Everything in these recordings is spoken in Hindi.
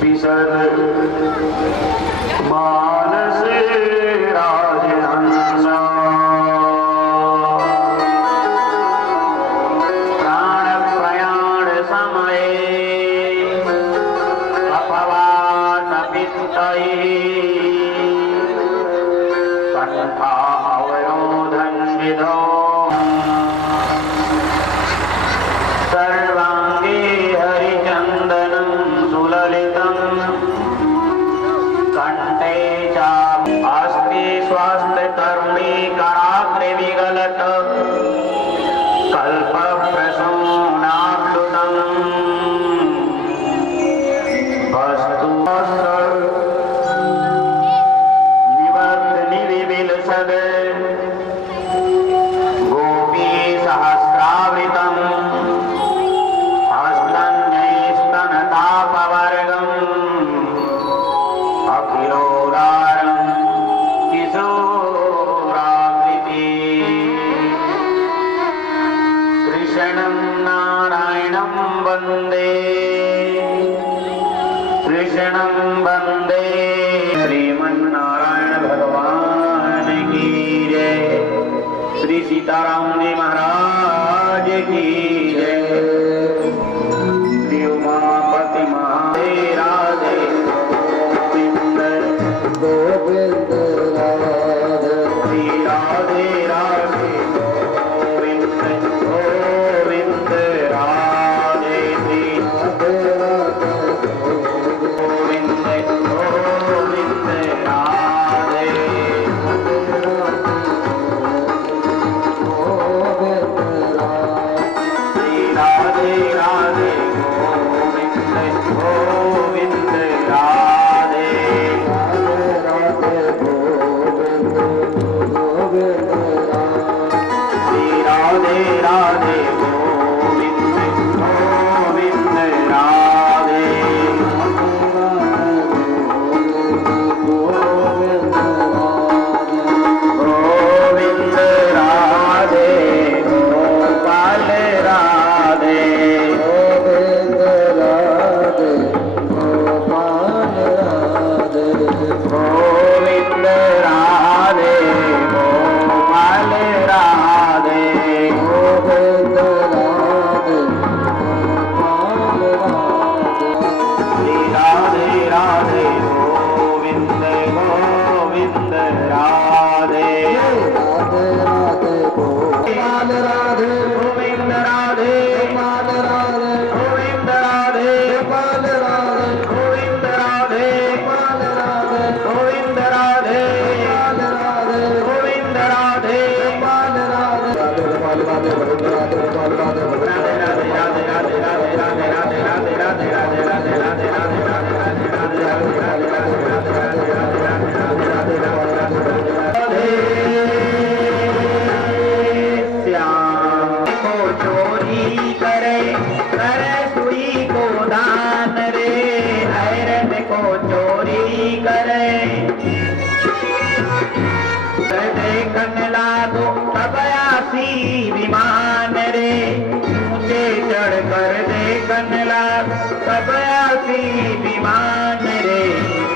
विशद मानस राजहंस प्राण प्रयाण समये अपवात पित्तये कंठा अवरोधन विधो सर्वांगे हरिचंदनं सुललितं कंठे चास्ति स्वास्थ्य तरुणी कराग्रे विगलत कल्प प्रसूनाप्लुतं वस्तु निवर्तनि विविलसद गोपी सहस्रावृतं हस्तन्यस्तनतापवर्गम् अखिलोदारं किशोराकृति कृष्णं नारायणं वन्दे कृष्णं वन्दे श्रीमन्नारायण भगवान की जय। श्री सीताराम जी महाराज की जय। श्री उमापति महादेव राधे गोविंद गोविंद राधे श्री राधे राधे गोविंद गोविंद राधे श्री राधे राधे गोविंद गोविंद राधे श्री राधे राधे गोविंद गोविंद राधे श्री राधे राधे गोविंद गोविंद राधे गोविंद राधे गोपाल राधे गोविंद राधे गोपाल राधे गोविंद राधे गोपाल राधे गोविंद राधे गोपाल राधे श्री राधे राधे गोविंद गोविंद राधे राधे राधे गोपाल राधे गोविंद राधे गोपाल राधे गोविंद राधे गोपाल राधे गोविंद राधे गोपाल राधे गोविंद राधे गोपाल राधे गोविंद राधे गोपाल राधे गोपाल राधे गोविंद राधे गोपाल राधे राधे राधे राधे राधे राधे राधे राधे राधे राधे राधे राधे राधे श्याम को चोरी करे करे सुई को दान रे हैरत को चोरी करे देखन लागो तब आसी विमान रे ऊंचे चढ़ कर देखन लागो तब आसी विमान रे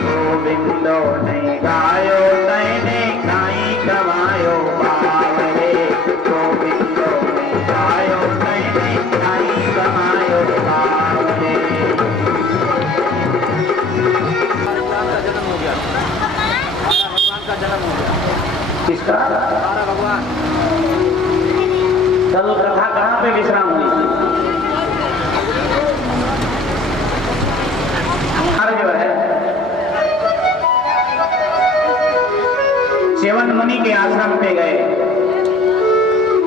गोविंदो ने गायो तैने काई कमायो पाव रे गोविंदो ने गायो तैने काई कमायो पाव रे। किसका भगवान चलो कथा कहाँ पे विश्राम हुई? जो है च्यवन मुनि के आश्रम पे गए।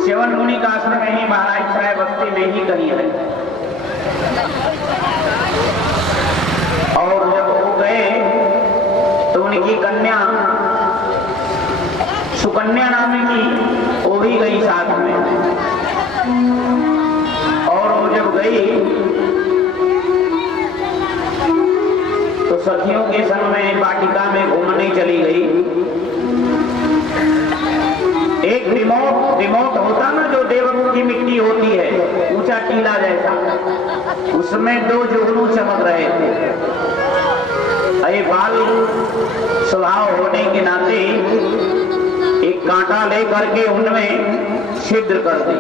च्यवन मुनि का आश्रम में ही महाराज साय बस्ती में ही कहीं है। और जब वो गए तो उनकी कन्या सुकन्या नाम की वो भी गई साथ में। और वो जब गई तो सखियों के संग में वाटिका में घूमने चली गई। एक रिमोट होता ना जो देवलों की मिट्टी होती है, ऊंचा टीला जैसा, उसमें दो जुगनू चमक रहे थे। स्वभाव होने के नाते एक कांटा लेकर के उनमें छिद्र कर दी,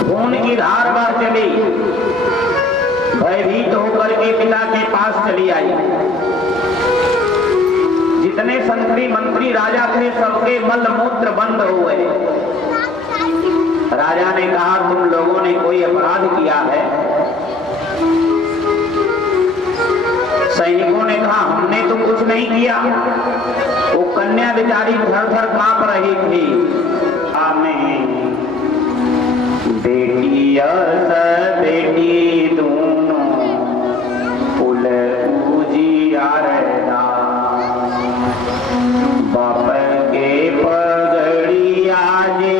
खून की धार बह चली, भयभीत होकर के पिता के पास चली आई। जितने संतरी मंत्री राजा थे सबके मल मूत्र बंद हुए। राजा ने कहा तुम लोगों ने कोई अपराध किया है? सैनिकों ने कहा हमने तो कुछ नहीं किया। वो कन्या बेचारी थर थर कांप रही थी। बेटी और बेटी दोनों फूल उजियार बाप के पगड़िया जी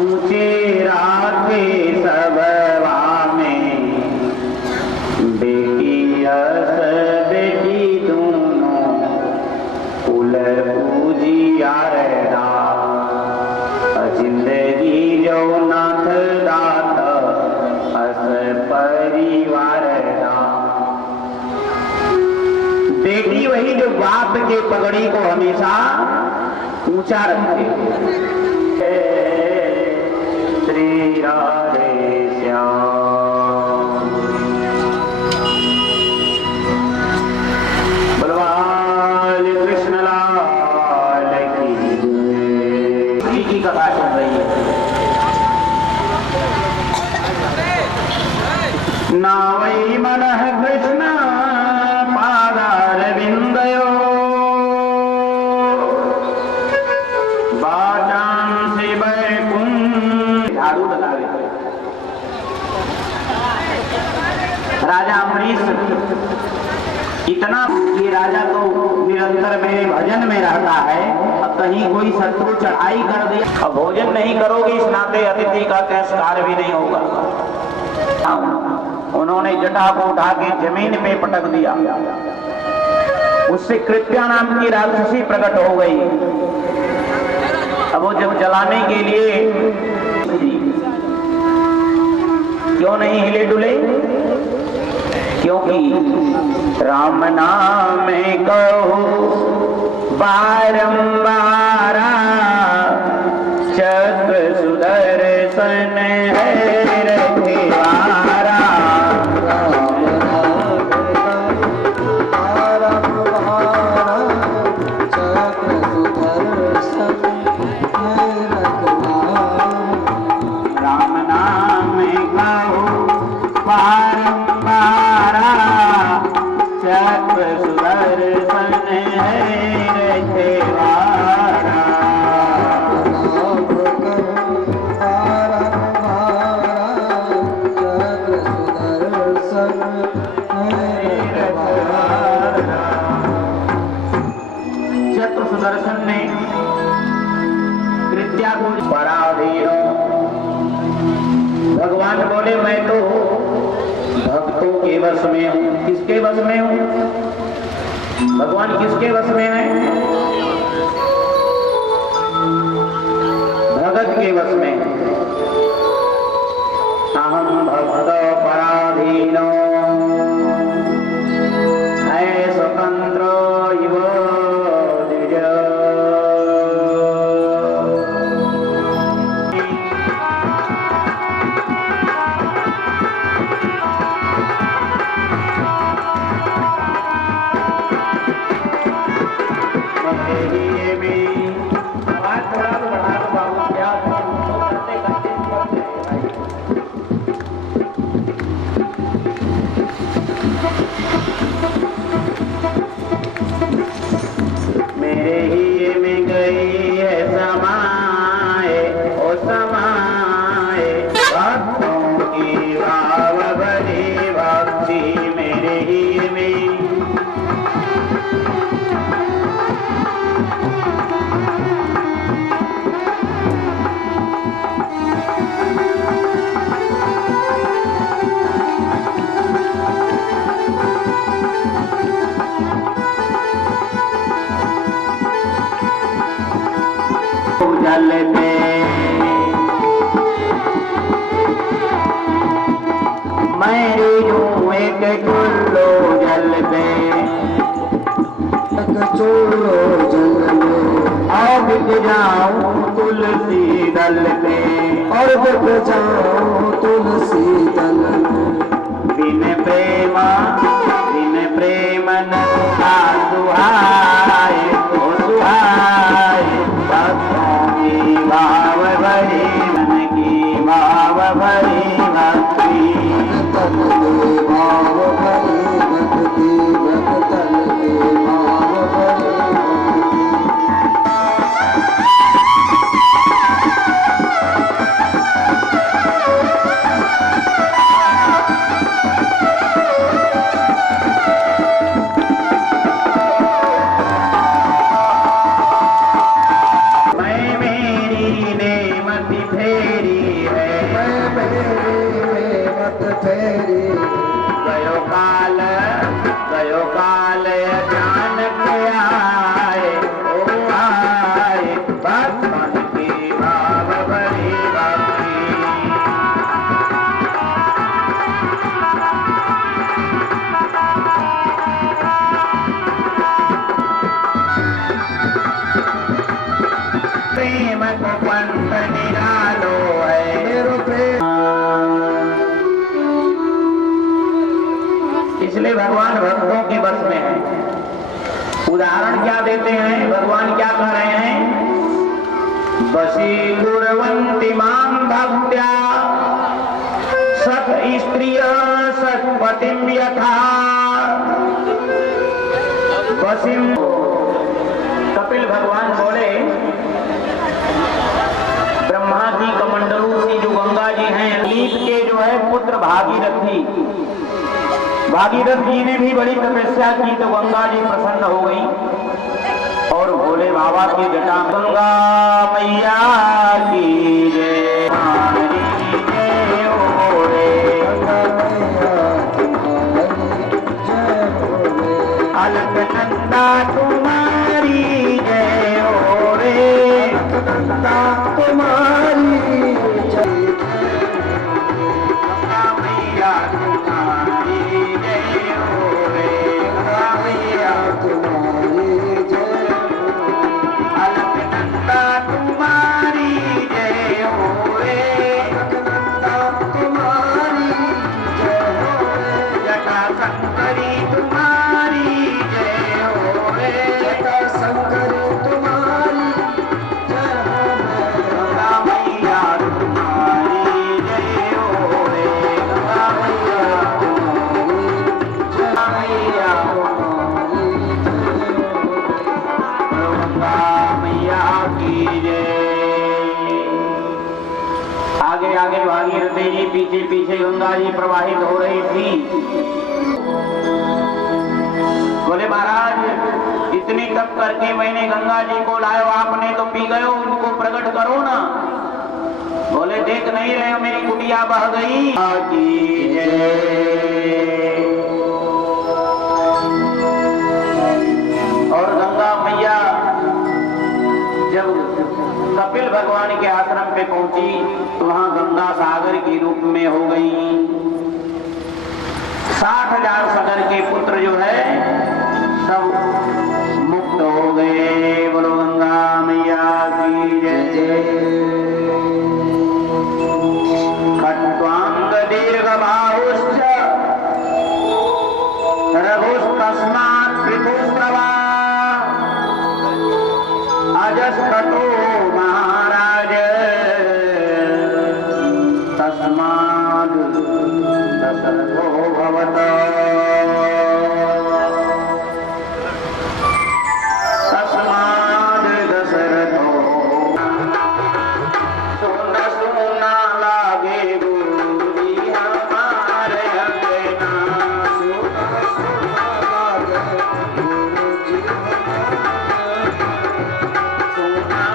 ऊंचे राखे सबवा में। बेटी बेटी दोनों फूल उजियार जिंदगी जो नाथ दात अस परिवार। बेटी वही जो बाप के पगड़ी को हमेशा ऊंचा रखते। श्री राधे श्याम बलवान कृष्ण लाल की कथा चल रही है। नावई मनः कृष्ण पादारविंदयो बाजांसि वैकुंठ। झाड़ू लगावे राजा अम्बरीश इतना कि राजा तो निरंतर मेरे भजन में रहता है, अब कहीं कोई शत्रु चढ़ाई कर दिया, अब भोजन नहीं करोगे इस नाते अतिथि का तिरस्कार भी नहीं होगा। उन्होंने जटा को उठा के जमीन पे पटक दिया। उससे कृत्या नाम की राक्षसी प्रकट हो गई। अब वो जब जलाने के लिए क्यों नहीं हिले डुले? क्योंकि राम नाम कहो बारंबार चक्र सुदर्शन है रखवारा। राम नाम कहो बारंबारा चक्र सुदर्शन है रखवारा। चक्र सुदर्शन ने कृत्या को पराधीन। भगवान बोले मैं तो भक्तों के वश में हूं। किसके वश में हूं? भगवान किसके वश में है? भगत के वश में। अहम भक्त पराधीनो है स्वतंत्र इव द्विज। जल पे मैं यूं एक चुल्लो जल पे छोड़ो जल में और बिक जाऊं तुलसी दल पे और बिक जाओ तुलसी दल में बिन प्रेम न सुहाए ओ सुहाए भक्तों की भाव भरी मन की भाव भरी भक्ति तन के भाव भरी भक्ति भक्तन के भाव भरी गयो काल अचानक आए ओ आए भक्तन की भाव भरी भक्ति प्रेम को पंथ निरालो है मेरो प्रेम इसलिए भगवान भक्तों के बस में है। उदाहरण क्या देते हैं भगवान, क्या कह रहे हैं? वशी कुर्वन्ति मां भक्त्या सख स्त्रिय सत्पतिं यथा वशिम। कपिल भगवान बोले ब्रह्मा जी कमंडलू से जो गंगा जी हैं, लीप के जो है पुत्र भागीरथी, भागीरथ जी ने भी बड़ी तपस्या की तो गंगा जी प्रसन्न हो गई और भोले बाबा की जटा गंगा मैया की जय, हमारी जय हो रे, अलकनंदा तुम्हारी जय हो रे, अलकनंदा तुम्हारी जय, गंगा मैया तुम्हारी जय हो रे, गंगा मैया तुम्हारी जय अलकनंदा तुम्हारी जय हो रे, अलकनंदा तुम्हारी जय हो रे, जटा शंकरी तुम्हारी जय हो रे, जटा शंकरी तुम्हारी जय हो रे, गंगा मैया तुम्हारी जय हो रे, गंगा मैया तुम्हारी मैया गंगा मैया की जय। आगे आगे भागीरथी जी, पीछे पीछे गंगा जी प्रवाहित हो रही थी। बोले महाराज इतनी तप करके मैंने गंगा जी को लायो, आपने तो पी गयो, उनको प्रकट करो ना। बोले देख नहीं रहे हो मेरी कुटिया बह गई की जय। और गंगा मैया जब कपिल भगवान के आश्रम पे पहुंची तो वहां गंगा सागर के रूप में हो गई। 60,000 सागर के पुत्र जो है सब मुक्त हो गए। बोलो गंगा मैया की जय। खट्वांग दीर्घ बाहुश्च रघुस्तस्मात् पृथुस्रवा अजस्ततो महाराज तस्माद् दशरथो भवत। तस्माद् दशरथो सुन सुना लागे गुरुजी हमारे अंगना। सुना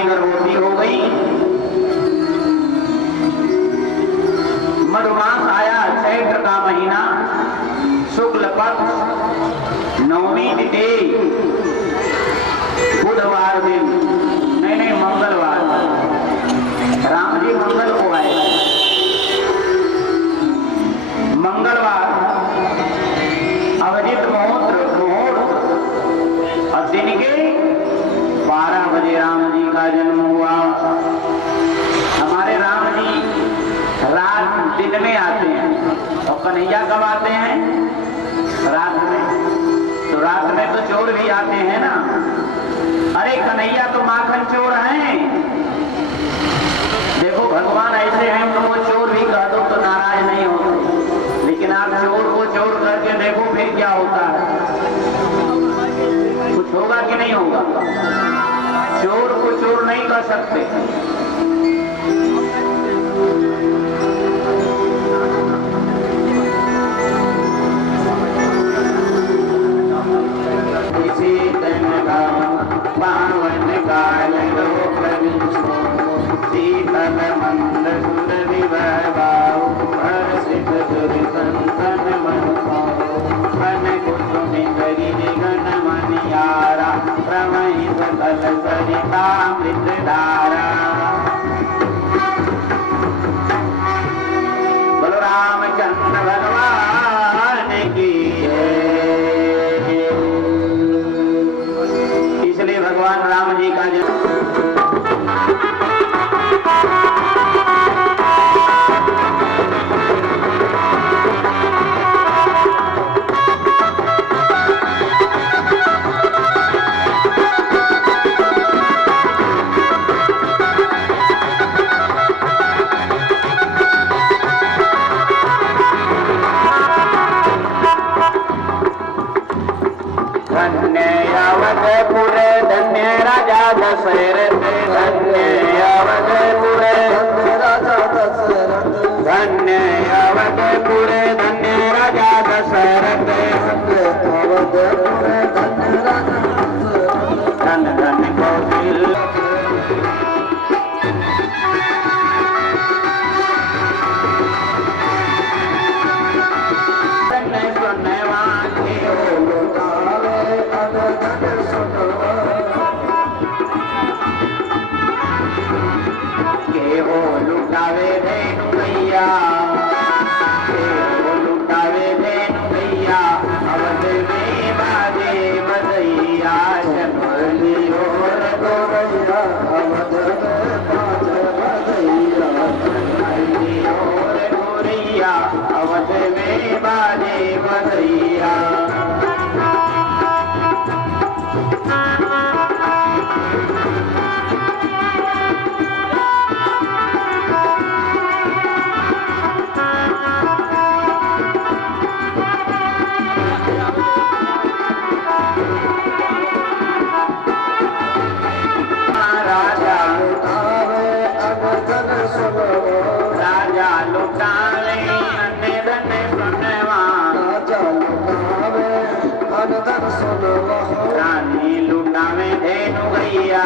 में गर्भवती हो गई। मधुमास आया, चैत्र का महीना, शुक्ल पक्ष, नवमी तिथि, बुधवार दिन, नहीं मंगलवार, राम जी मंगल को आए। मंगलवार अवधित मुहूर्त और दिन के 12 बजे राम जी का जन्म हुआ। हमारे राम जी रात दिन में आते हैं और कन्हैया कब आते हैं? रात में। तो रात में तो चोर भी आते हैं ना। अरे कन्हैया तो माखन चोर हैं। देखो भगवान ऐसे हैं तो वो चोर भी कह दो तो नाराज नहीं होते, लेकिन आप चोर को चोर करके देखो फिर क्या होता है, कुछ होगा कि नहीं होगा? चोर को चोर नहीं कर सकते। इसी दिन का पावन काल शीतल मंद सुर विभव हर्षित सुर संतन मन मन कुसुमि करि गण मनियारा प्रमहि सकल सरितामृत धारा। बोलो रामचंद्र भगवान की। इसलिए भगवान राम जी का जन्म अवधपुर धन्य राजा दशरथ, धन्य अवधपुर राजा दशरथ, धन्य अवधपुर धन्य राजा दशरथ, अवधपुर धन्य राजा दशरथ, धन धन कौशल अवध में बाजे बधैया। राजा लुटावे अन्य धन सुनवा, रानी लुटावे धेनु गैया,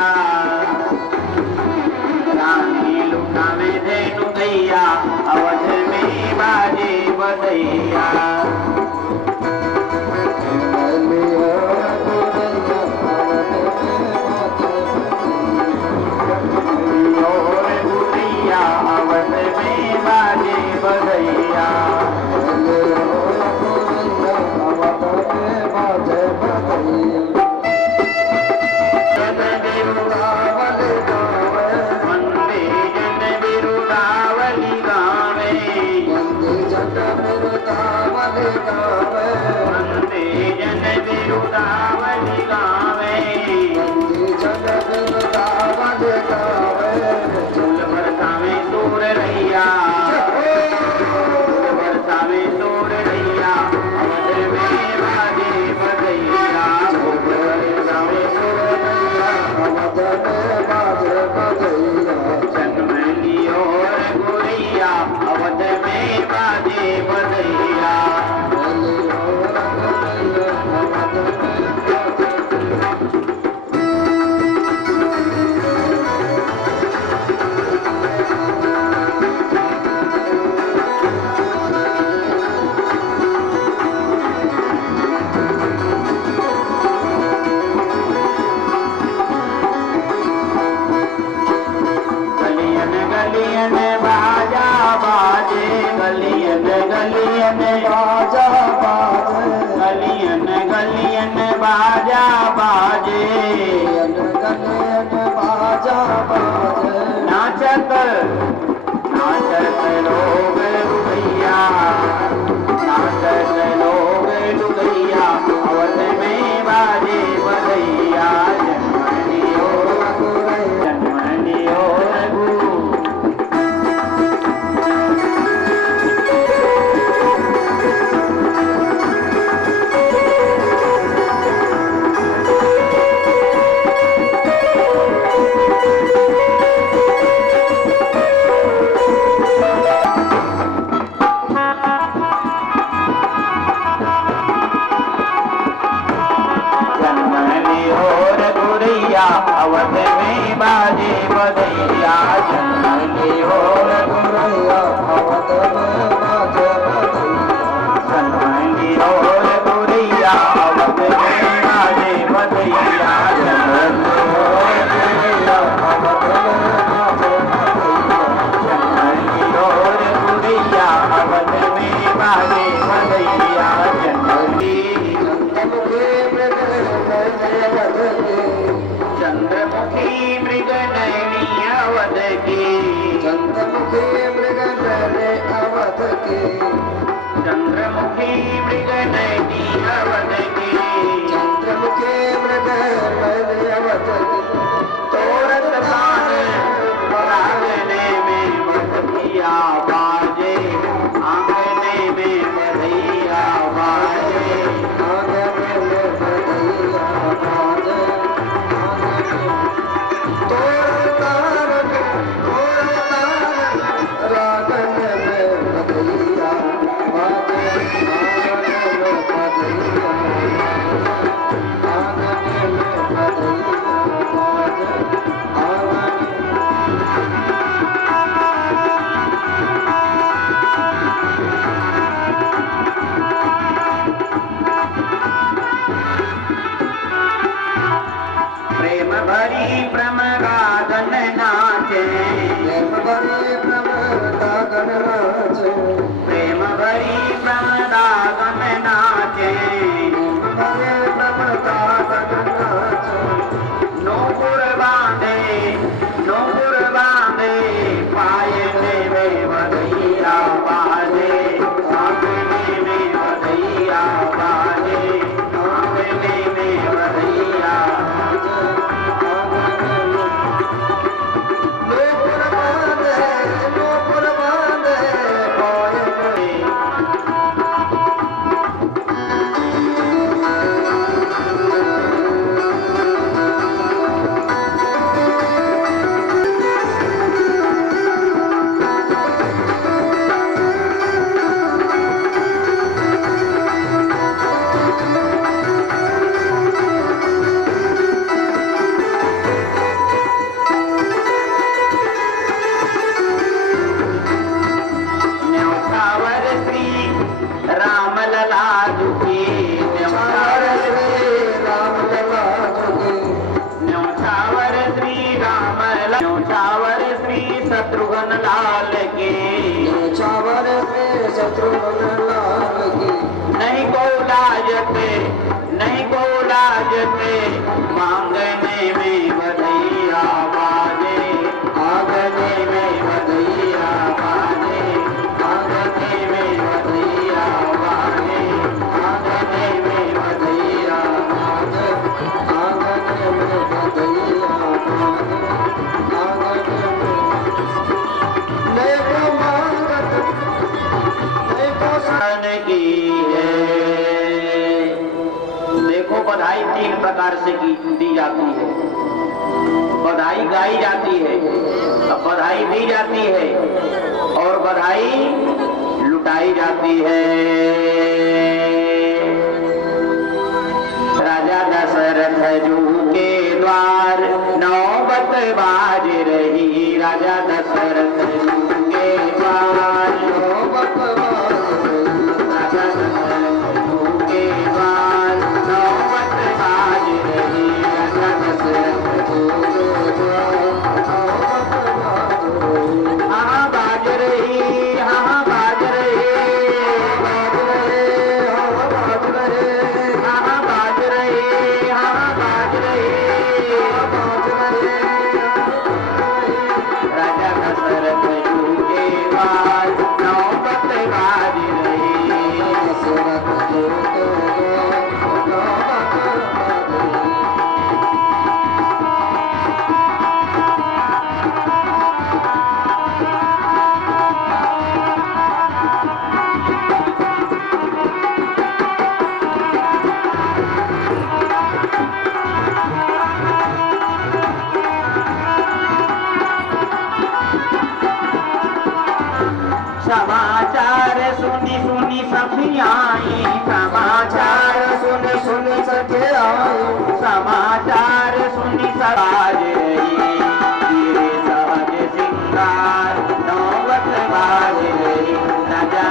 रानी लुटावे धेनु गैया, अवध में बाजे बधैया। अवध में बाजे बधैया, जन बिरुदावली गावे, वंदे जन बिरुदावली गावे, वंदे जन बिरुदावली लोग डुबैया, नाचत लोग डुबैया, अवध में बाजे बधैया, जन्मनियो जन्मनियो रघु। अवध में बाजे बधैया, जन्मनियो रघुरैया अवध में बाजे बधैया, जन्मनियो रघुरैया, अवध में बाजे बधैया, जन्मनियो रघुरैया अवध में बाजे बधैया, जन्मनियो रघुरैया, अवध में बाजे बधैया, जन्मनि। चंद्रमुखी मृग नयनी अवध की, चंद्रमुखी मृग नयनी अवध की, चंद्रमुखी मृग नयनी अवध की, चंद्रमुखी मृग नयनी अवध की, तोरत बाण आंगने में बधैया बाजे, आंगने में बधैया बाजे, आंगने में बधैया बाजे, तोर तारक रागन में बधैया बाजे, आंगन में बधैया बाजे, आंगन में बधैया बाजे, आंगन। प्रेम भरी प्रमगादन नाचे, प्रेम भरी प्रमदागन नाचे, प्रेम भरी प्रमदागन नाचे, प्रेम भरी प्रमदागन नाचे, नूपुर बांधे पायने में बधैया बाजे, आंगने में बधैया बाजे, आंगने में बधैया। नूपुर बांधे पायने, न्यौछावर श्री राम लला दुखी, न्यौछावर राम लला जोगी, न्यौछावर श्री राम न्यौछावर श्री शत्रुघ्न लाल के, चावर में शत्रुघ्न लाल की, नहीं को लाजते नहीं को लाजते, मांगने में बधैया बाजे, आंगने में बधैया बाजे, आंगने में बधैया बाजे, आंगने में बधैया बाजे। आंगन में बधैया बाजे, आंगन में। नहीं को मांगत, नहीं को सन की है। देखो बधाई तीन प्रकार से दी जाती है। बधाई गाई जाती है, बधाई दी जाती है और बधाई लुटाई जाती है। राजा दशरथ जू के द्वार नौबत बाज रही, राजा दशरथ जू के द्वार नौबत बाज रही, राजा दशरथ जू के द्वार नौबत बाज रही, राजा दशरथ जू के द्वार नौबत बाज रही, हाँ बाज रही, हाँ बाज रही, बाज रहे, हाँ बाज रहे, हाँ बाज रही, हाँ बाज रही, बाज रहे, राजा दशरथ जू के द्वार समाचार सुनी सुनी सखी आई, समाचार सुनी सुनी सखी आई, समाचार सुनी सराज रही, तेरे सहज सिंगार नौबत बाज रही। राजा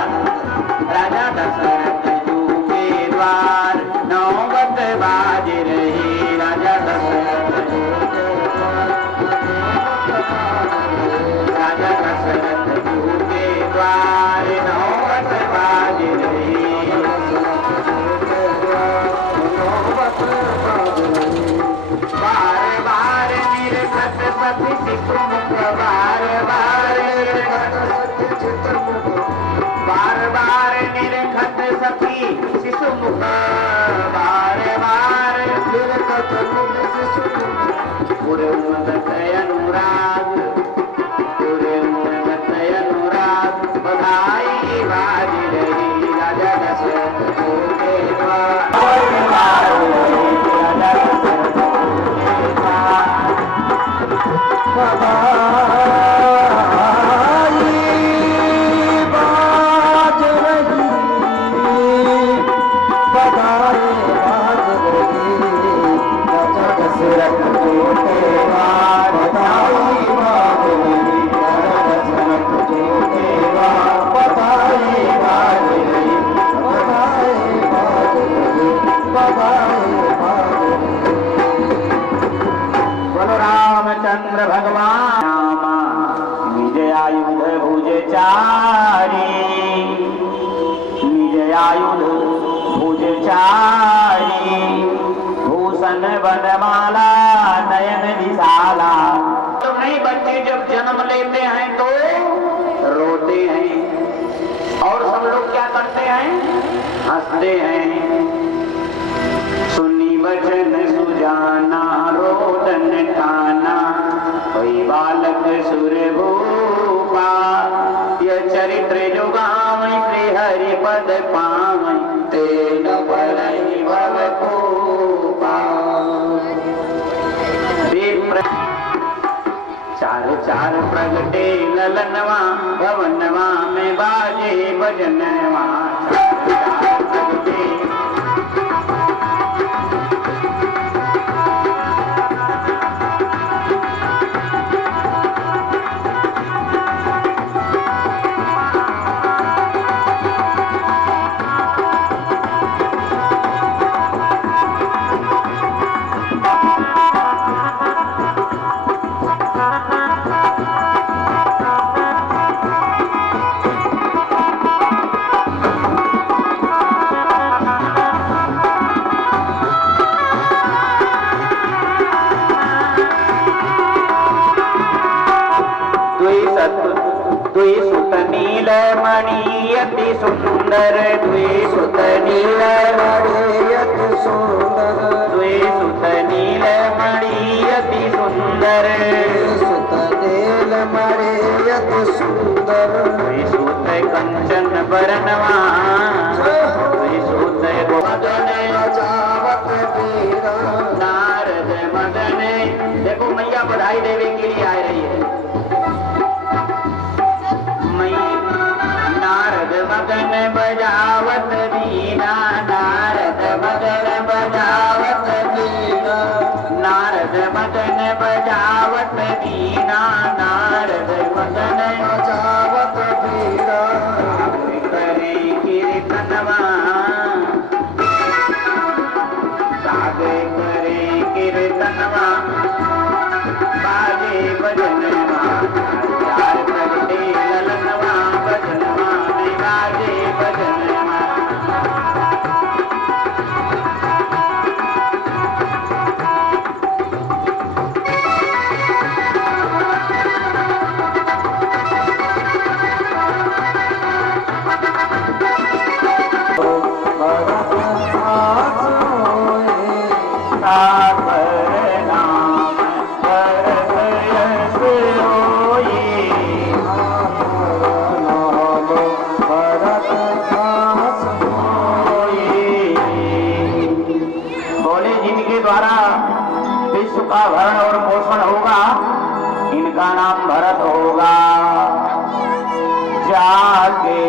राजा दशरथ जू के द्वार नौबत बाज रही, राजा दशरथ जू के द्वार, राजा दशरथ जू के द्वार नौबत बाज रही, बार बार निरखत सखी चित्रमुख, बार बार निरखत सखी चित्रमुख, बार बार निरखत सखी शिशुमुख, बार बार निरखत सखी शिशुमुख। पूरे उन्नत अनुराग, पूरे उन्नत अनुराग बधाई बाज रही, राजा दशरथ जू के द्वार, राजा दशरथ जू के द्वार। बोलो रामचंद्र भगवान रामा, विजयायुध भुज चारी, विजयायुध भुज चारी, भूषण वनमाला नयन विशाला। तो नहीं, बच्चे जब जन्म लेते हैं तो रोते हैं, और सब लोग क्या करते हैं, हंसते हैं। सुनी वचन सुजाना रोदन ठाना, कोई बालक सुर भूपा, यह चरित्र जो गावै श्री हरि पद पावै, तेन परहि भव कोपा। चार चार प्रगटे ललनवा, भवनवा में बाजे भजनवा, चार चार प्रगटे द्विसुत नीलमणि अति सुंदर, द्विसुत नीलमणि अति सुंदर, द्विसुत नीलमणि अति सुंदर, द्विसुत नीलमणि अति सुंदर, द्विसुत कंचन बरनवा, द्विसुत मदन जावत वीरा, नारद मदन। देखो मैया बधाई देने के लिए आ रही है। नारद मगन बजावत वीणा, नारद मगन बजावत वीणा, नारद मगन बजावत वीणा, नारद मगन बजावत वीणा। करे कीर्तनवा, सागे करे कीर्तनवा, बाजे भजनवा, चार प्रगटे ललनवा, भजनवा में बाजे भजनवा। का भरण और पोषण होगा, इनका नाम भरत होगा। जाके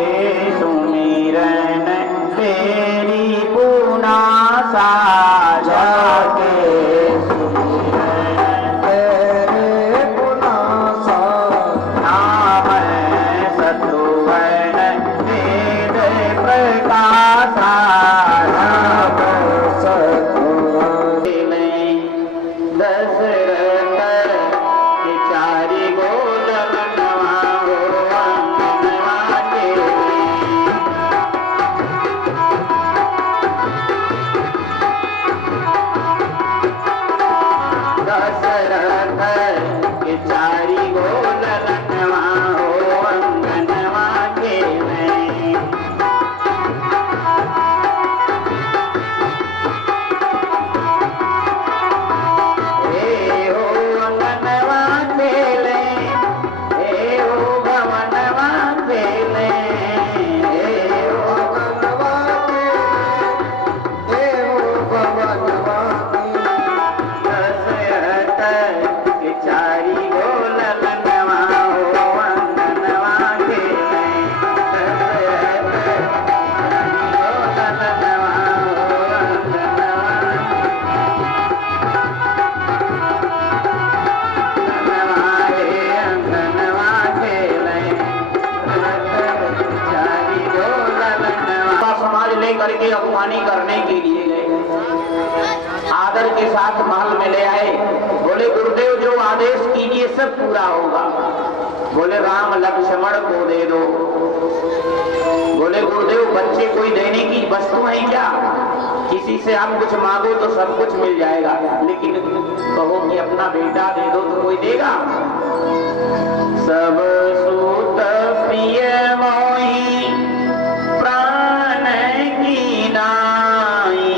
चारी गोलनवा हो अंगनवा खेले हे हो अंगनवा खेले हे हो भवनवा खेले हे हो अंगनवा खेले हे हो भवनवा चारी गोलनवा हो अंगनवा खेले गोलनवा हो अंगनवा खेले चारी गोलनवा समाज लेकर के अगवानी करने के लिए गए आदर के साथ महल में ले आए बोले गुरुदेव जो आदेश कीजिए सब पूरा होगा बोले राम लक्ष्मण को दे दो बोले गुरुदेव बच्चे कोई देने की वस्तु है क्या किसी से आप कुछ मांगो तो सब कुछ मिल जाएगा लेकिन कहो कि अपना बेटा दे दो तो कोई देगा सब सूत प्रिय मोही प्राण की नाई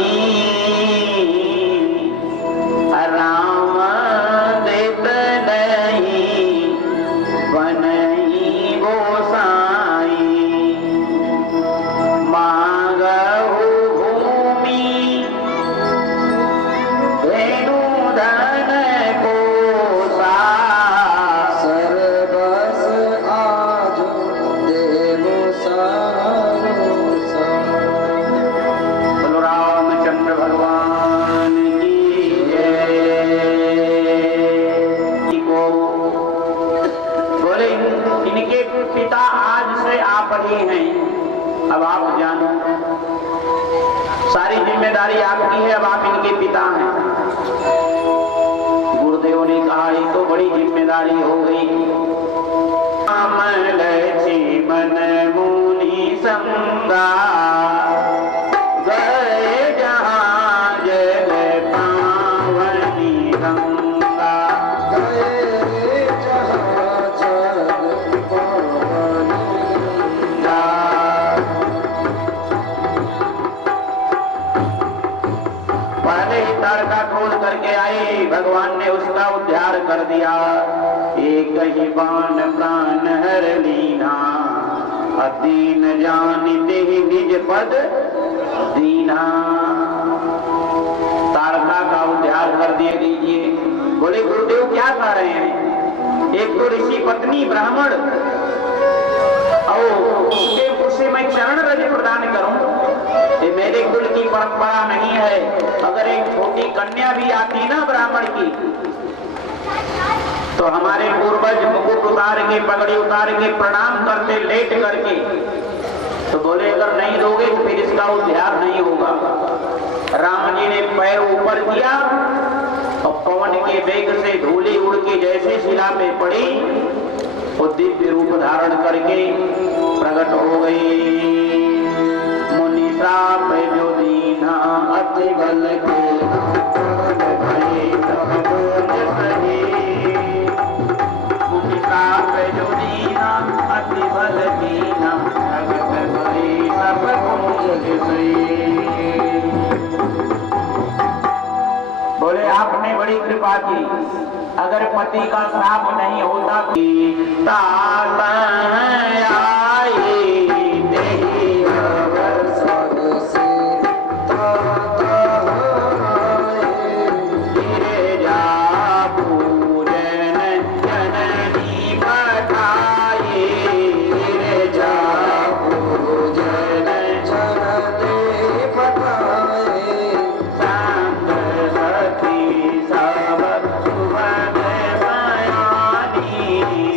राम देत नहीं बनई गोसाई मांगहु भूमि धेनु धन कोसा सर्वस आज देवो सारोसा। बोलो रामचंद्र भगवान की जय। को बोले इनके पिता आज से आप ही हैं अब आप जानो सारी जिम्मेदारी आपकी है अब आप इनके पिता हैं गुरुदेव ने कहा ये तो बड़ी जिम्मेदारी हो गई अमल जीवन मुनि संगा गए जहाँ जग पावनी गंगा गए जहाँ जग पावनी पहले ही तड़का खोल करके आए भगवान ने उसका उद्धार कर दिया एक ही बाण प्राण हर लीना अदीन जानते ही निज पद दीना तारका का उद्धार कर दिए दीजिए बोले गुरुदेव क्या कह रहे हैं एक तो ऋषि पत्नी ब्राह्मण और उसे मैं चरण रज प्रदान करूं ये मेरे कुल की परंपरा नहीं है अगर एक छोटी कन्या भी आती ना ब्राह्मण की तो हमारे पूर्वज मुकुट उतार के पगड़ी उतार के प्रणाम करते लेट करके तो बोले अगर नहीं दोगे तो फिर इसका उद्धार नहीं होगा राम जी ने पैर ऊपर किया और पवन के वेग से धूली उड़ के जैसे शिला पे पड़ी वो दिव्य रूप धारण करके प्रकट हो गई मुनि साप जो दीना अति बल के मुनि साप जो दीना अति बल दीना जगत भई सब कुंज सही। बोले आपने बड़ी कृपा की अगर पति का श्राप नहीं होता तात आई देहि अवर सग से ताता आए गिरिजा पूजन जननी पठाई गिरिजा पूजन जननी पठाए संग सखी सब सुभग बयानी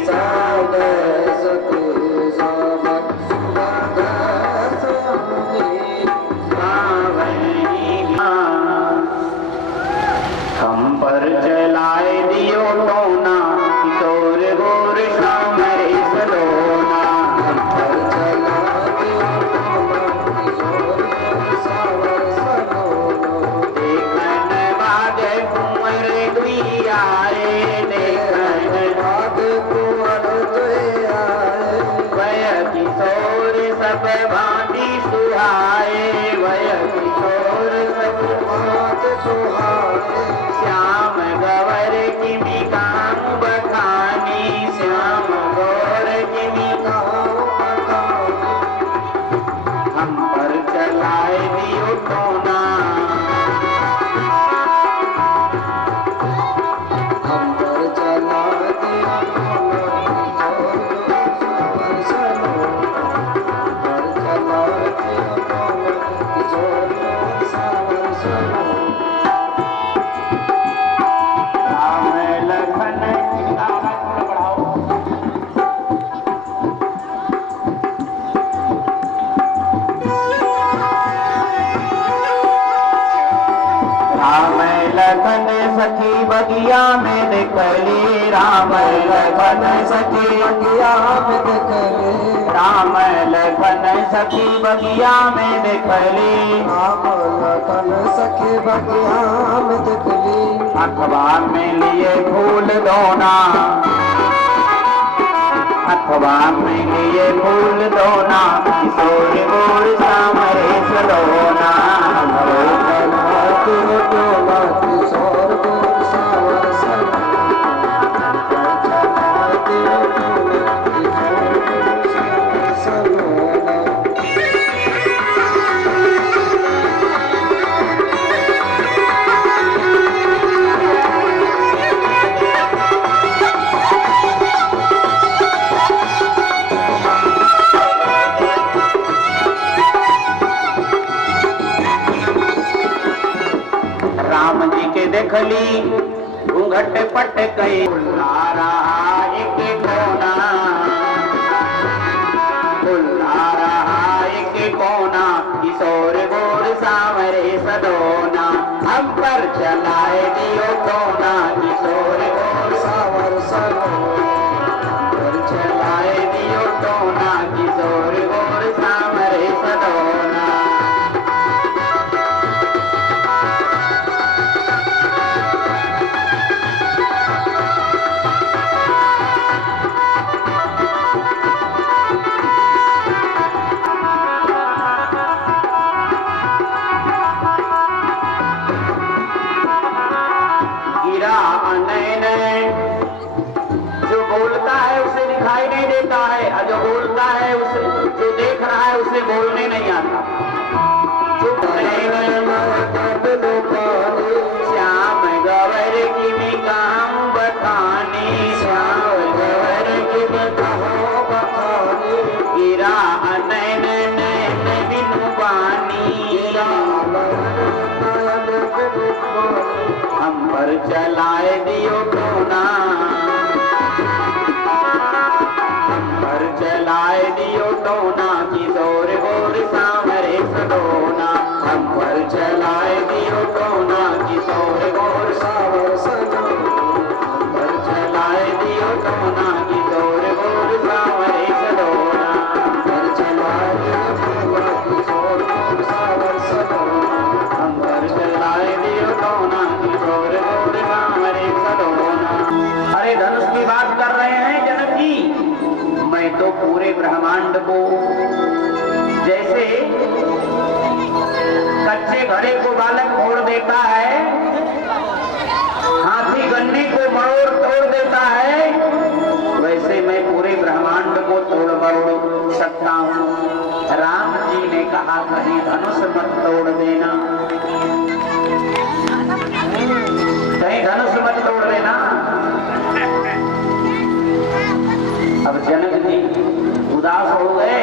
साग सती सब सुभग संगी हम पर चलाए दियो टोना किशोर गोर श्याम रे सलोना पर चला किशोर सावर सलोनो देखन बाजे कुंवर दुइया रे देखन बाग लखन सखी बगिया में निकली राम लखन सखी बगिया में निकले राम लखन सखी बगिया में निकली राम लखन सखी बगिया में निकली अखबार में लिए फूल दोना अखबार में लिए फूल दोना किशोर गोर सामरे सलोना टोला किशोर गोर सावर राम जी के देखली घूंघट पट गई बुला रहा एक कोना बुला रहा एक कोना किशोर गोर सावरे सदोना हम पर चलाए दियो कोना किशोर गोर सावर पर चलाए दियो कोना किशोर गोर सावरे सदोना गिरा नैन जो बोलता है उसे दिखाई नहीं देता है और जो बोलता है उसे जो देख रहा है उसे बोलने नहीं आता चुप श्याम गवर की भी काम बखानी श्याम गवर की भी कहो बखानी गिरा नैन नैन बिनु बानी हम पर चलाए दियो कोना हम पर चलाए दियो कोना किशोर गोर सामरे सदोना हम पर चलाए दियो कोना किशोर गोर सावर हम पर चलाए दियो कोना किशोर गोर सामरे सदोना हम पर चलाए दियो कोना किशोर गोर सामरे सदोना। अरे धनुष की बात कर रहे हैं जनक जी मैं तो पूरे ब्रह्मांड को जैसे कच्चे घड़े को बालक मोड़ देता है हाथी गन्ने को मरोड़ तोड़ देता है वैसे मैं पूरे ब्रह्मांड को तोड़ मरोड़ सकता हूँ। राम जी ने कहा कहीं धनुष मत तोड़ देना कहीं धनुष मत तोड़ देना। अब जनक जी उदास हो गए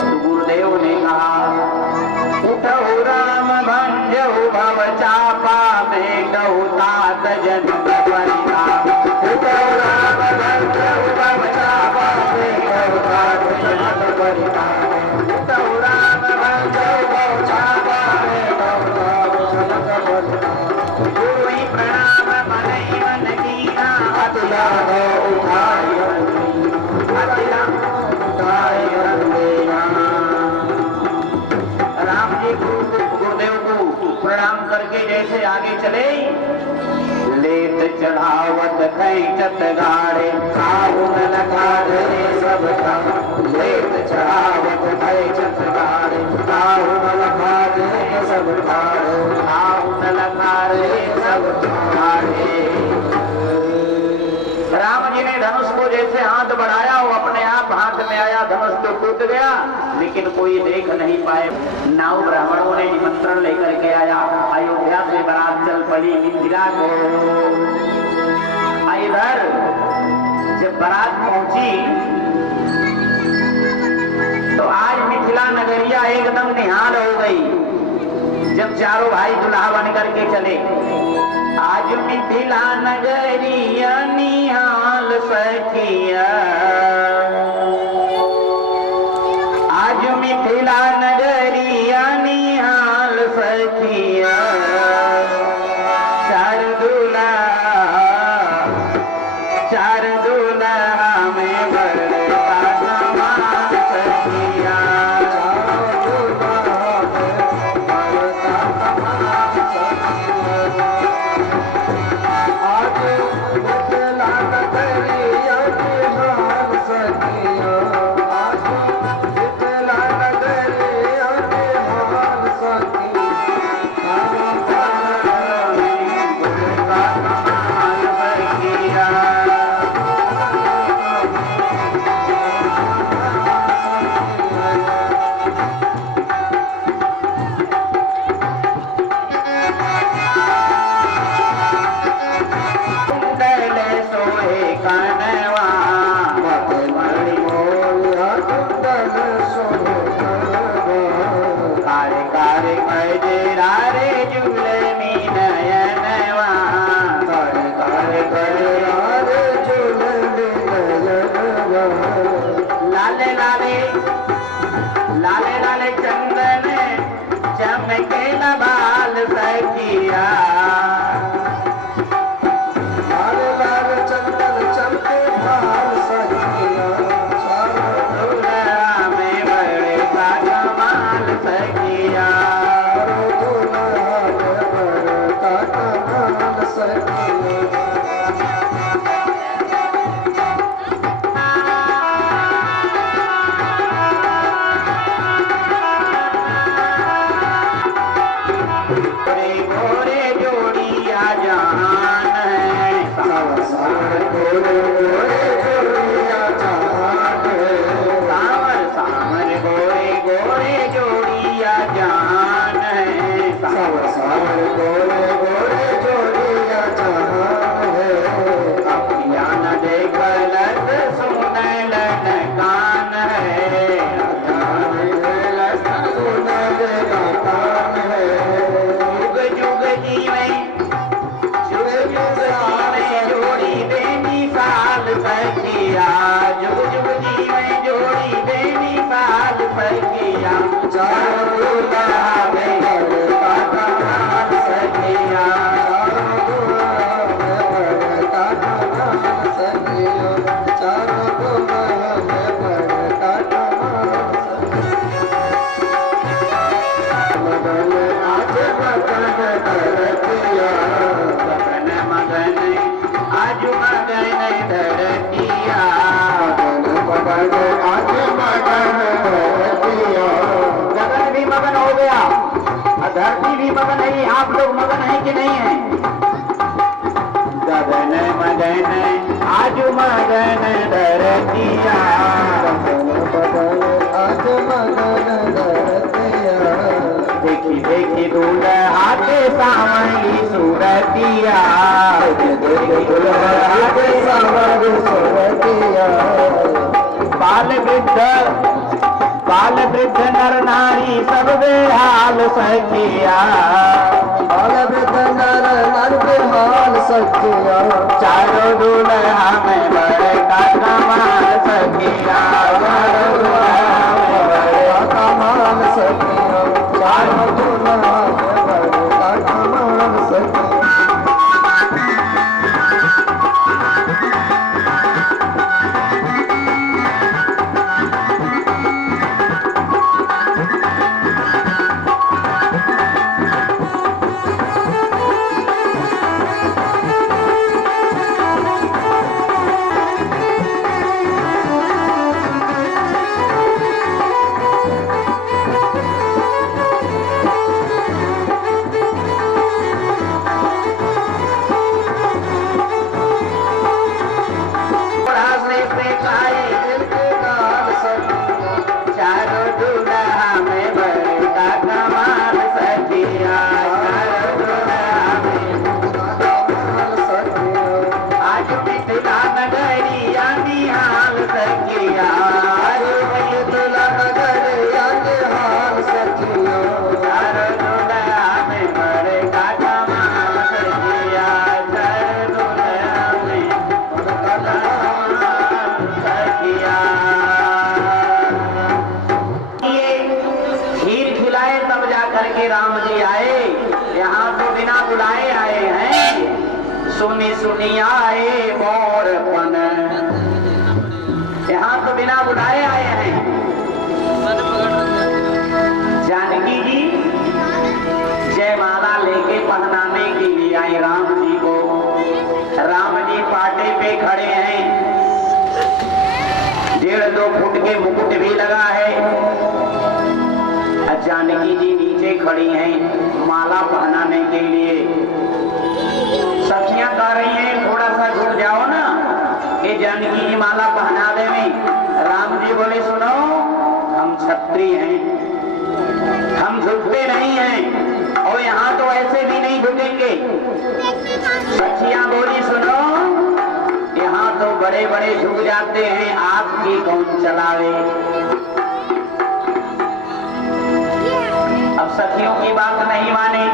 तो गुरुदेव ने कहा उठो राम भंजहु भव चापा में कहु तात जनक परिताप उठो राम भंजहु भव चापा में कहु तात जनक परिताप उठो राम भंजहु भव चापा में कहु तात जनक परिताप गुरु ही प्रणाम मनई मन कीना अतुला उठाई राम जी गुरुदेव को प्रणाम करके जैसे आगे चले लेत चढ़ावत खैचत गाड़े साहुन लगाड़े सब लेत चढ़ावत खैचत गाड़े साहुन लगाड़े सब साहुन लगाड़े सब राम जी ने धनुष को जैसे हाथ बढ़ाया वो अपने आप हाथ में आया धनुष तो टूट गया लेकिन कोई देख नहीं पाए। नाव ब्राह्मणों ने निमंत्रण लेकर के आया अयोध्या से बारात चल पड़ी मिथिला को। इधर जब बारात पहुंची तो आज मिथिला नगरिया एकदम निहाल हो गई जब चारों भाई दुल्हा बन करके चले। आज मिथिला नगरिया निहाल सखिया आज मिथिला नगरिया निहाल सखिया चार लाले लाले लाले लाले चंदन चमके बाल सखिया लाल लाल चंदन चमके बाल सखिया दूल्हा में बड़े का कमाल सखिया दूल्हा में बड़ा कमाल सखिया गोरे गोरे जोड़िया जहान है सावर गोरे गोरे जोड़िया जहान है सावर सावर गोरे गोरे जोड़िया जहान है सावर सावर गोरे गोरे जोड़िया जहान है अखियाँ न देखलत सुनलन कान है जुग जुग जीवे जुग जुग जीवे जोड़ी बेमिसाल सखिया जुग जुग जीवे जोड़ी बेमिसाल सखिया चार दूल्हा में बड़ा कमाल सखिया मगन मगन आज मगन धरतिया गगन भी मगन हो गया और धरती भी मगन है। आप लोग मगन हैं कि नहीं है? गगन मगन आज मगन धरतिया देखी देखी दूल्हा के सामने सूरतिया बाल वृद्ध नर नारी सब बेहाल सखिया चारों दूल्हा में बड़े का कमाल सखिया चारों दूल्हा में बड़े कमाल सखिया चारों दूल्हा में बड़ा कमाल सखिया चारों दूल्हा में बड़े का कमाल सखिया चारों दूल्हा में आज मिथिला नगरिया निहाल सखिया आज मिथिला नगरिया निहाल सखिया चारों दूल्हा में बड़े का कमाल सखिया चारों दूल्हा में बड़ा कमाल सखिया खीर खिलाए तब जाकर के राम जी आए। यहाँ तो बिना बुलाए आए हैं। सुनी सुनी आए मोरपन यहाँ तो बिना बुलाए आए हैं। जानकी जी जयमाला लेके पहनाने के लिए आए राम जी को। राम जी पाटे पे खड़े हैं। 1.5-2 फुट के मुकुट भी लगा है। जानकी जी नीचे खड़ी हैं माला पहनाने के लिए। सखियां कह रही हैं थोड़ा सा झुक जाओ ना कि जानकी जी माला पहना दें। राम जी बोले सुनो हम क्षत्रिय हैं, हम झुकते नहीं हैं और यहाँ तो ऐसे भी नहीं झुकेंगे। सखियां बोली सुनो यहाँ तो बड़े बड़े झुक जाते हैं, आपकी कौन चलावे। अब सखियों की बात नहीं माने।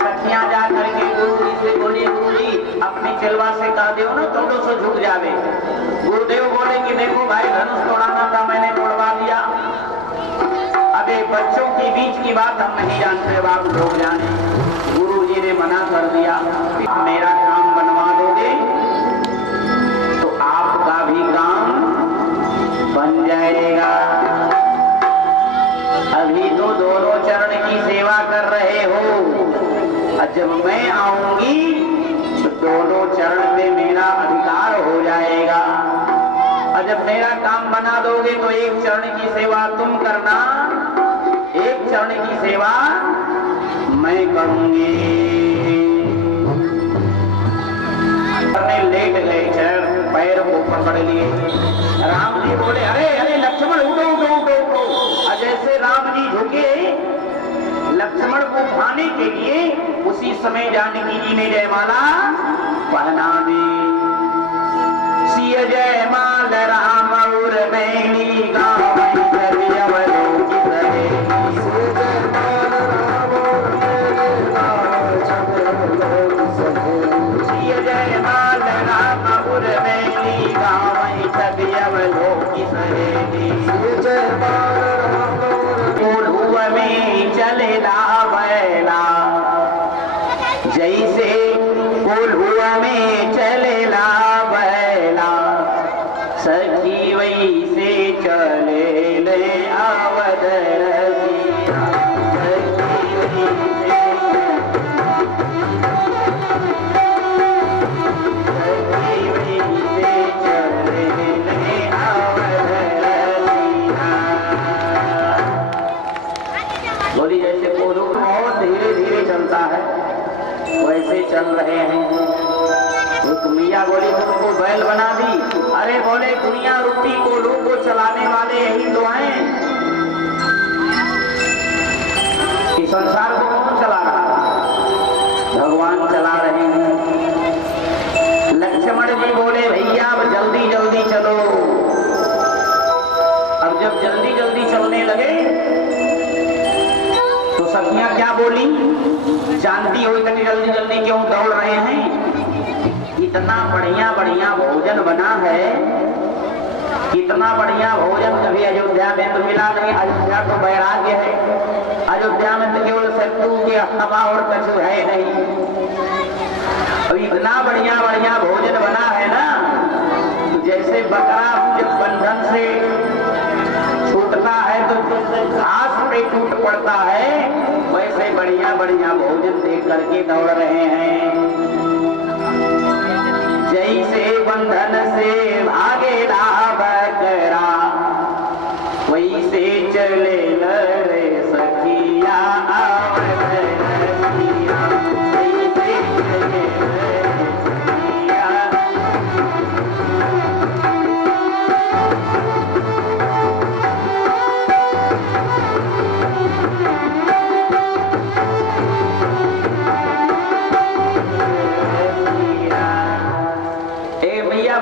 सखियां जा करके गुरुजी से बोली गुरुजी अपनी चिलवा से कह दो ना तुम लोग से झुक जावे। गुरुदेव बोले कि देखो भाई धनुष तोड़ाना था मैंने बीच की बात हम नहीं जानते, अब आप लोग जाने। गुरु जी ने मना कर दिया, मेरा काम बनवा दोगे तो आपका भी काम बन जाएगा। अभी तो दोनों चरण की सेवा कर रहे हो, और जब मैं आऊंगी तो दोनों चरण पे मेरा अधिकार हो जाएगा। और जब मेरा काम बना दोगे तो एक चरण की सेवा तुम करना, एक चरण की सेवा मैं करूंगी। लेट गए, चरण पैर को पकड़ लिए। राम जी बोले, अरे अरे लक्ष्मण उठो उठो उठो उठो। और जैसे राम जी झुके लक्ष्मण को उठाने के लिए, उसी समय जानकी जी ने जयमाला पहना दी। सिय जयमाल राम और मैनी गावै सभी अवलोकित रहे। सिय जयमाल राम और मैनी गावै सभी अवलोकित रहे। कोल्हुआ में चले बैला, जैसे कोल्हुआ में चले बैला, सखी वैसे चले ले अवध रसिया। सखी वैसे चले ले अवध रसिया। बोली जैसे कोल्हू बहुत धीरे धीरे चलता है, वैसे चल रहे हैं। मियाँ बोली तुमको बैल बना दी। अरे बोले दुनिया रूपी कोल्हू को चलाने वाले यही तो हैं। इस संसार को कौन चला रहा? भगवान चला रहे हैं। लक्ष्मण जी बोले भैया अब जल्दी जल्दी चलो। अब जब जल्दी जल्दी चलने लगे तो सखियां क्या बोली? जानती हो इतनी जल्दी जल्दी क्यों दौड़ रहे हैं? इतना बढ़िया बढ़िया भोजन बना है, इतना बढ़िया भोजन कभी अयोध्या में तो मिला नहीं। अयोध्या तो वैराग्य है, अयोध्या में तो केवल सत्तू की हवा और कछु है नहीं। अब इतना बढ़िया बढ़िया भोजन बना है ना, तो जैसे बकरा जब बंधन से छूटता है तो घास पे टूट पड़ता है, वैसे बढ़िया बढ़िया भोजन देख करके दौड़ रहे हैं। जैसे बंधन से भागेला बकरा, वैसे चले रे सखिया अवध रसिया। वैसे चले रे सखिया।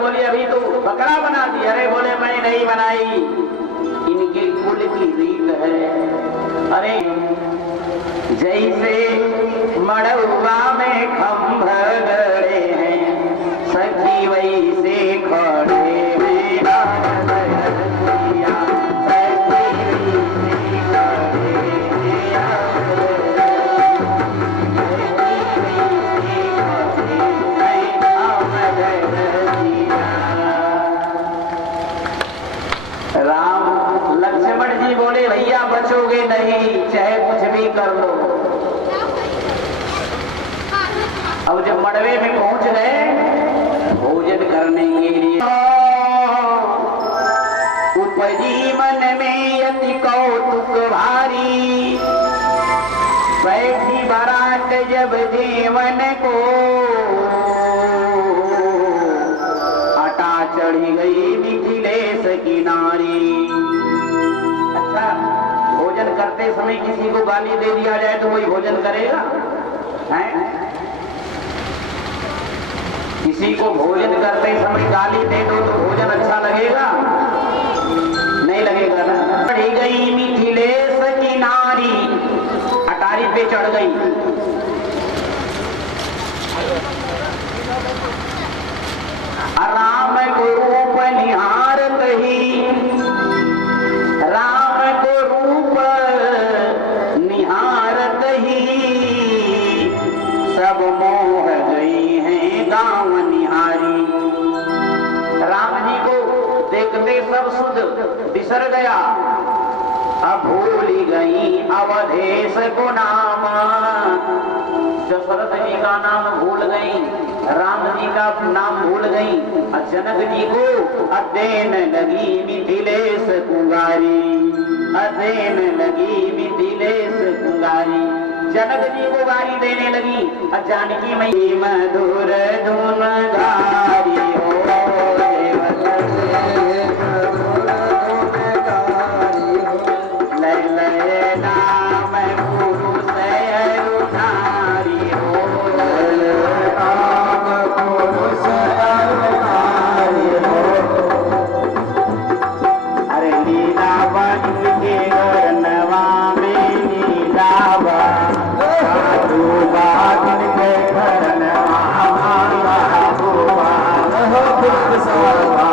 बोले अभी तो बकरा बना दी। अरे बोले मैं नहीं बनाई, इनके कुल की रीत है। अरे जैसे मड़ुआ में खंभ गड़े हैं, सखी वैसे खड़े हैं अवध रसिया। सखी वैसे खड़े हैं अवध राम लक्ष्मण जी बोले भैया बचोगे नहीं, चाहे कुछ भी कर लो। अब जब मड़वे में पहुंच गए भोजन करने के लिए, उपजी मन में अति कौतुक भारी, बैठी बारात जब जीवन को, आटा चढ़ी गई मिथिलेश की नारी। अच्छा, भोजन करते समय किसी को गाली दे दिया जाए तो वही भोजन करेगा? हैं? किसी को भोजन करते समय गाली दे दो तो भोजन अच्छा लगेगा? नहीं लगेगा ना। चढ़ी गई मिथिलेश की नारी, अटारी पे चढ़ गई। राम को रूप निहारत ही, राम को रूप होते सब सुध बिसर गया, अब भूल गई अवधेश को नाम। दशरथ जी का नाम भूल गई, राम जी का नाम भूल गई, और जनक जी को अदेन लगी मिथिलेश कुंगारी, अदेन लगी मिथिलेश कुंगारी। जनक जी को गारी देने लगी, और जानकी मई मधुर धुन गारी हो Oh,